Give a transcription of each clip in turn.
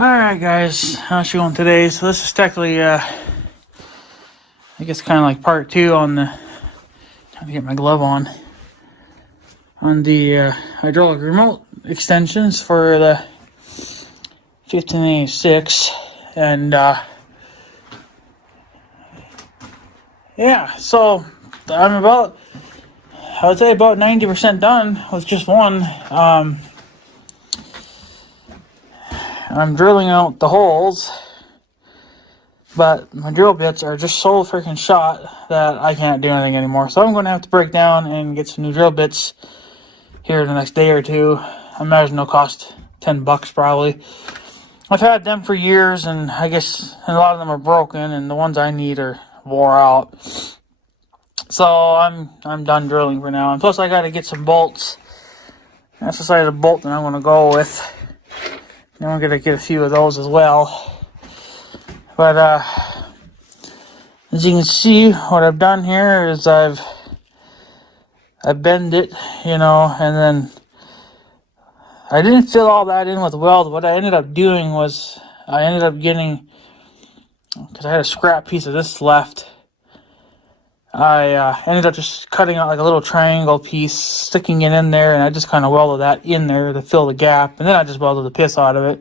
Alright guys, how's you going today? So this is technically, I guess kind of like part 2 on the, trying to get my glove on the hydraulic remote extensions for the 1586. And yeah, so I would say about 90% done with just one. I'm drilling out the holes, but my drill bits are just so freaking shot that I can't do anything anymore. So I'm going to have to break down and get some new drill bits here in the next day or two. I imagine they'll cost $10 probably. I've had them for years, and I guess a lot of them are broken, and the ones I need are wore out. So I'm done drilling for now. And plus I got to get some bolts. That's the size of bolt that I'm going to go with. And I'm going to get a few of those as well. But as you can see, what I've done here is I bend it, and then I didn't fill all that in with weld. What I ended up doing was I ended up getting, because I had a scrap piece of this left, I ended up just cutting out like a little triangle piece, sticking it in there, and I just kind of welded that in there to fill the gap, and then I just welded the piss out of it.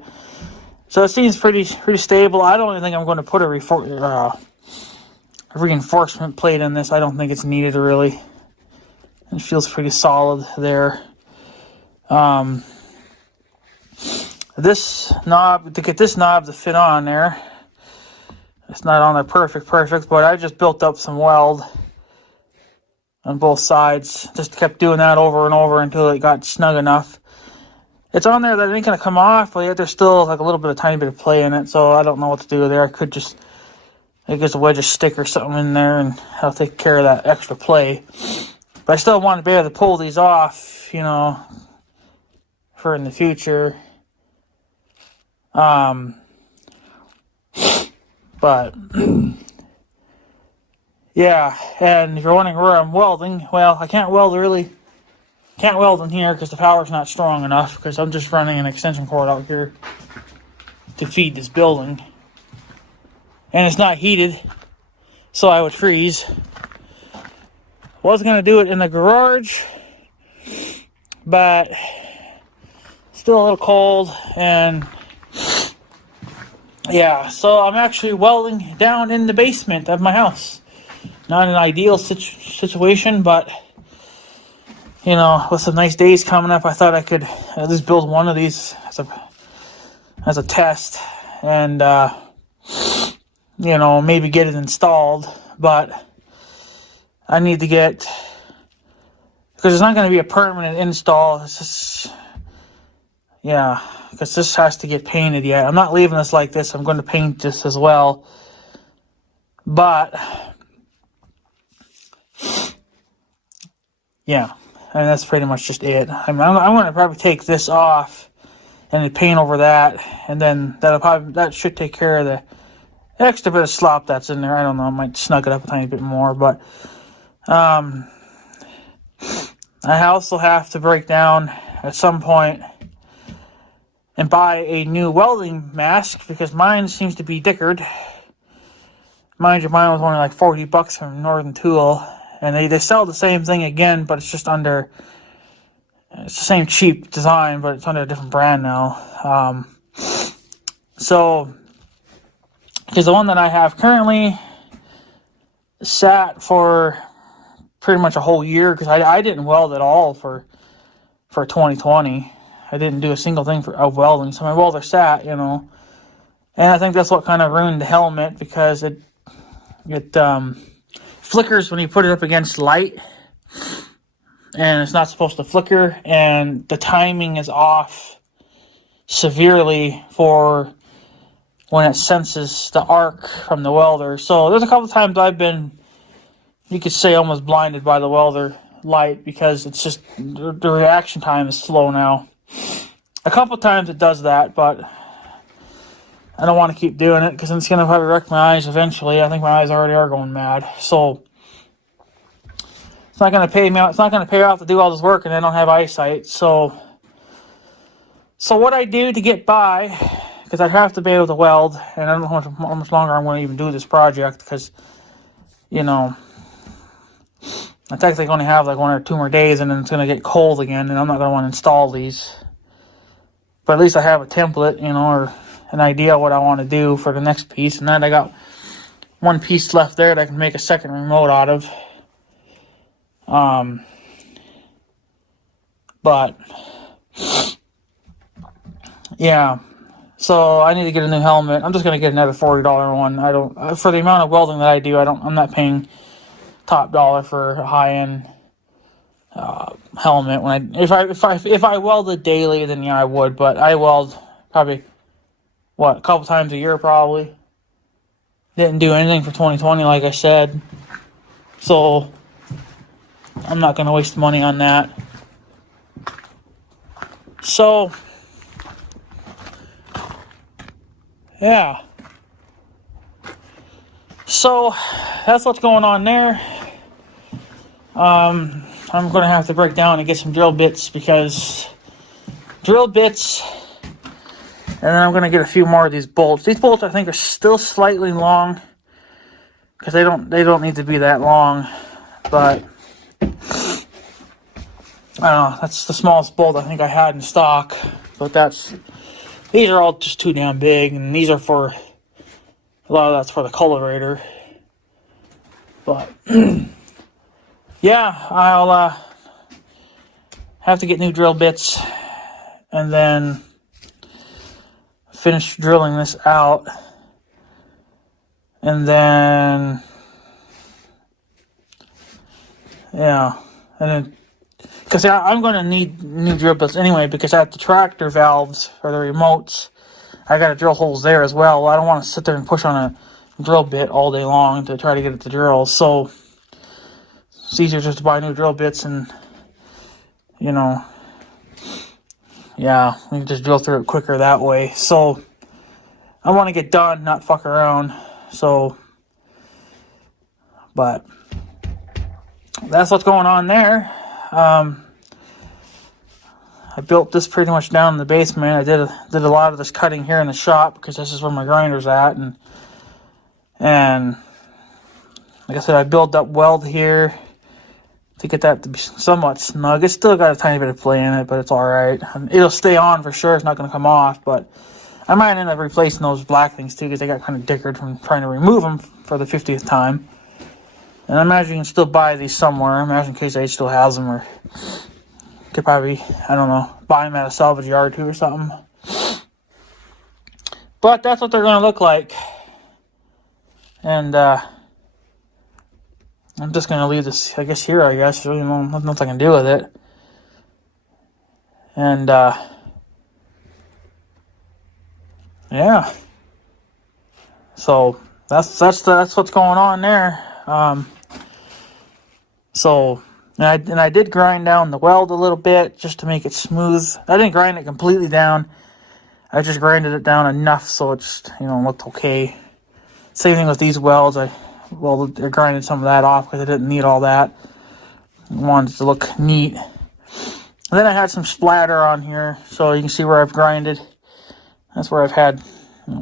So it seems pretty stable. I don't even think I'm going to put a reinforcement plate in this. I don't think it's needed really. It feels pretty solid there. This knob, to get this knob to fit on there, it's not on there perfect, but I just built up some weld on both sides. Just kept doing that over and over until it got snug enough. It's on there that it ain't going to come off, but yet there's still like a little bit of tiny bit of play in it, so I don't know what to do there. I could just, I guess, wedge a stick or something in there, and I'll take care of that extra play. But I still want to be able to pull these off, for in the future. But yeah, and if you're wondering where I'm welding, well, I can't weld in here because the power's not strong enough, because I'm just running an extension cord out here to feed this building. And it's not heated, so I would freeze. Was going to do it in the garage, but still a little cold, and yeah, so I'm actually welding down in the basement of my house. Not an ideal situation, but with some nice days coming up, I thought I could at least build one of these as a test, and maybe get it installed. But I need to get, because it's not going to be a permanent install. It's just, because this has to get painted yet. I'm not leaving this like this. I'm going to paint this as well. But yeah, and that's pretty much just it. I'm going to probably take this off and then paint over that, and then that should take care of the extra bit of slop that's in there. I don't know. I might snug it up a tiny bit more, but I also have to break down at some point and buy a new welding mask, because mine seems to be dickered. Mind you, mine was only like $40 from Northern Tool, and they sell the same thing again, but it's just under, it's the same cheap design, but it's under a different brand now. So, because the one that I have currently sat for pretty much a whole year, because I didn't weld at all for 2020. I didn't do a single thing of welding, so my welder sat, and I think that's what kind of ruined the helmet, because it flickers when you put it up against light, and it's not supposed to flicker, and the timing is off severely for when it senses the arc from the welder. So there's a couple times I've been, you could say, almost blinded by the welder light, because it's just, the reaction time is slow now. A couple times it does that, but I don't want to keep doing it, because it's going to probably wreck my eyes eventually. I think my eyes already are going mad. So it's not going to pay me out. It's not going to pay off to do all this work and I don't have eyesight. So what I do to get by, because I'd have to be able to weld, and I don't know how much longer I'm going to even do this project, because, you know, I technically only have like 1 or 2 more days, and then it's going to get cold again, and I'm not going to want to install these. But at least I have a template, you know, or an idea of what I want to do for the next piece. And then I got one piece left there that I can make a second remote out of. But yeah, so I need to get a new helmet. I'm just gonna get another $40 one. I don't, for the amount of welding that I do, I'm not paying top dollar for a high-end helmet. If I welded daily, then yeah, I would. But I weld probably a couple times a year probably. Didn't do anything for 2020, like I said. So I'm not gonna waste money on that. So yeah. So that's what's going on there. I'm gonna have to break down and get some drill bits, and then I'm gonna get a few more of these bolts. These bolts I think are still slightly long, because they don't need to be that long, but I don't know. That's the smallest bolt I think I had in stock, but these are all just too damn big, and these are for a lot of that's for the cultivator. But yeah, I'll have to get new drill bits and then finish drilling this out, and then yeah, and then because I'm going to need new drill bits anyway, because at the tractor valves or the remotes, I got to drill holes there as well. I don't want to sit there and push on a drill bit all day long to try to get it to drill. So it's easier just to buy new drill bits, and you know, yeah, we can just drill through it quicker that way. So I want to get done, not fuck around. So, but that's what's going on there. I built this pretty much down in the basement. I did a lot of this cutting here in the shop, because this is where my grinder's at, and like I said, I built up weld here to get that to be somewhat snug. It's still got a tiny bit of play in it, but it's alright. It'll stay on for sure. It's not going to come off, but I might end up replacing those black things too, because they got kind of dickered from trying to remove them for the 50th time. And I imagine you can still buy these somewhere. I imagine Case H still has them, or could probably, I don't know, buy them at a salvage yard too or something. But that's what they're going to look like. And I'm just going to leave this, I guess, here, I guess. There's really nothing I can do with it. And yeah. So that's what's going on there. So and I did grind down the weld a little bit just to make it smooth. I didn't grind it completely down. I just grinded it down enough so it just, looked okay. Same thing with these welds. I grinded some of that off because I didn't need all that. I wanted it to look neat. And then I had some splatter on here, so you can see where I've grinded. That's where I've had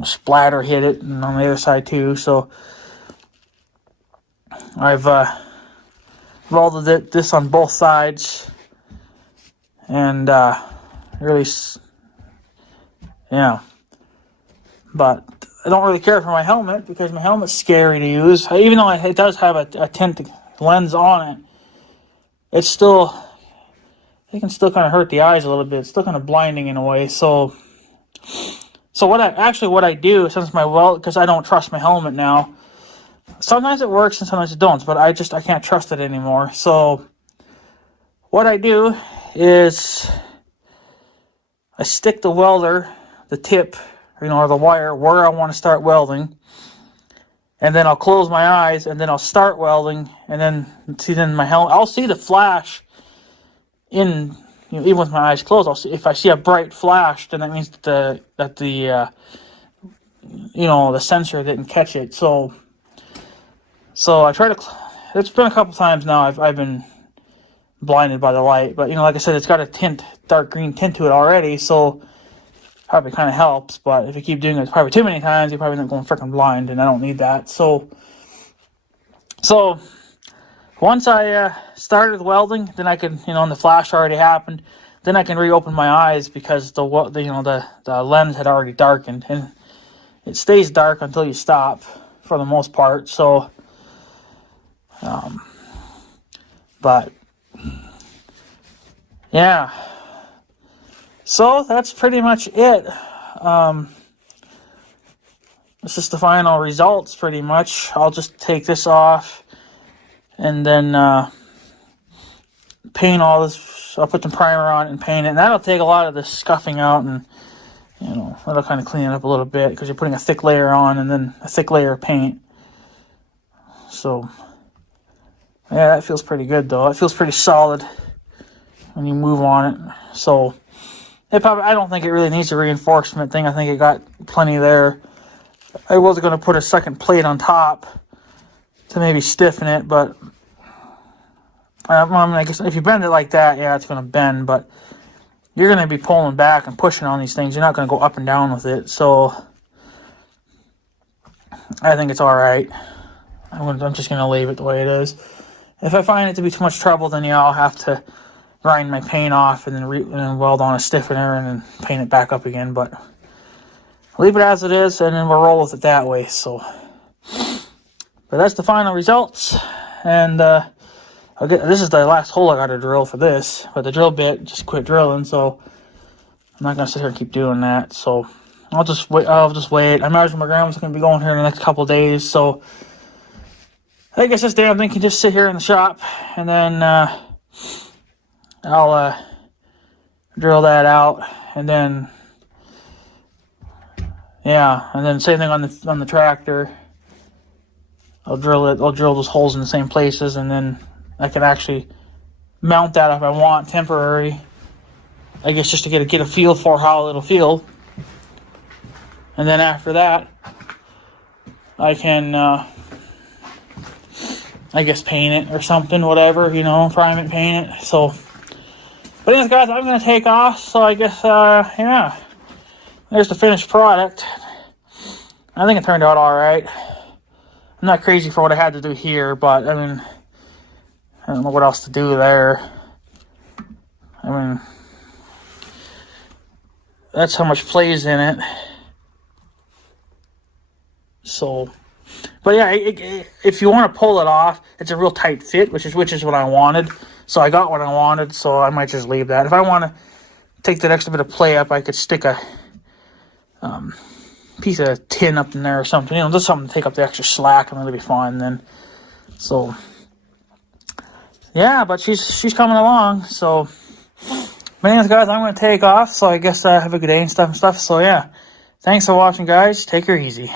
splatter hit it, and on the other side too. So I've welded this on both sides, and really, yeah. But I don't really care for my helmet, because my helmet's scary to use. Even though it does have a tint lens on it, it can still kind of hurt the eyes a little bit. It's still kind of blinding in a way. So what I do, since my weld, because I don't trust my helmet now. Sometimes it works and sometimes it don't, but I can't trust it anymore. So what I do is I stick the welder, the tip, or the wire where I want to start welding, and then I'll close my eyes, and then I'll start welding, and then my helmet, I'll see the flash in, even with my eyes closed. If I see a bright flash, then that means that the sensor didn't catch it. So I try to. It's been a couple times now I've been blinded by the light, but like I said, it's got a dark green tint to it already. So probably kind of helps. But if you keep doing it probably too many times, you probably end up going freaking blind, and I don't need that. So once I started welding, then I could, and the flash already happened. Then I can reopen my eyes because the lens had already darkened, and it stays dark until you stop for the most part. So, but yeah, so that's pretty much it. This is the final results, pretty much. I'll just take this off and then paint all this. I'll put the primer on and paint it, and that'll take a lot of the scuffing out, and that'll kind of clean it up a little bit because you're putting a thick layer on and then a thick layer of paint. So yeah, that feels pretty good though. It feels pretty solid when you move on it. So I don't think it really needs a reinforcement thing. I think it got plenty there. I was going to put a second plate on top to maybe stiffen it, but I guess if you bend it like that, yeah, it's going to bend, but you're going to be pulling back and pushing on these things. You're not going to go up and down with it, so I think it's alright. I'm just going to leave it the way it is. If I find it to be too much trouble, then yeah, I'll have to grind my paint off and then weld on a stiffener and then paint it back up again, but leave it as it is, and then we'll roll with it that way. So, but that's the final results, and this is the last hole I got to drill for this, but the drill bit just quit drilling, so I'm not gonna sit here and keep doing that. So I'll just wait. I imagine my grandma's gonna be going here in the next couple of days, so I guess this damn thing can just sit here in the shop, and then I'll drill that out, and then yeah, and then same thing on the tractor. I'll drill those holes in the same places, and then I can actually mount that if I want, temporary. I guess just to get a feel for how it'll feel. And then after that, I can, I guess, paint it or something, whatever, prime it, paint it. So, but anyways, guys, I'm going to take off. So I guess, yeah, there's the finished product. I think it turned out all right. I'm not crazy for what I had to do here, but I mean, I don't know what else to do there. I mean, that's how much plays in it. So, but yeah, if you want to pull it off, it's a real tight fit, which is what I wanted. So I got what I wanted, so I might just leave that. If I want to take that extra bit of play up, I could stick a piece of tin up in there or something. Just something to take up the extra slack, and it'll be fine then. So yeah, but she's coming along. So, but anyways, guys, I'm going to take off. So I guess have a good day and stuff. So yeah, thanks for watching, guys. Take her easy.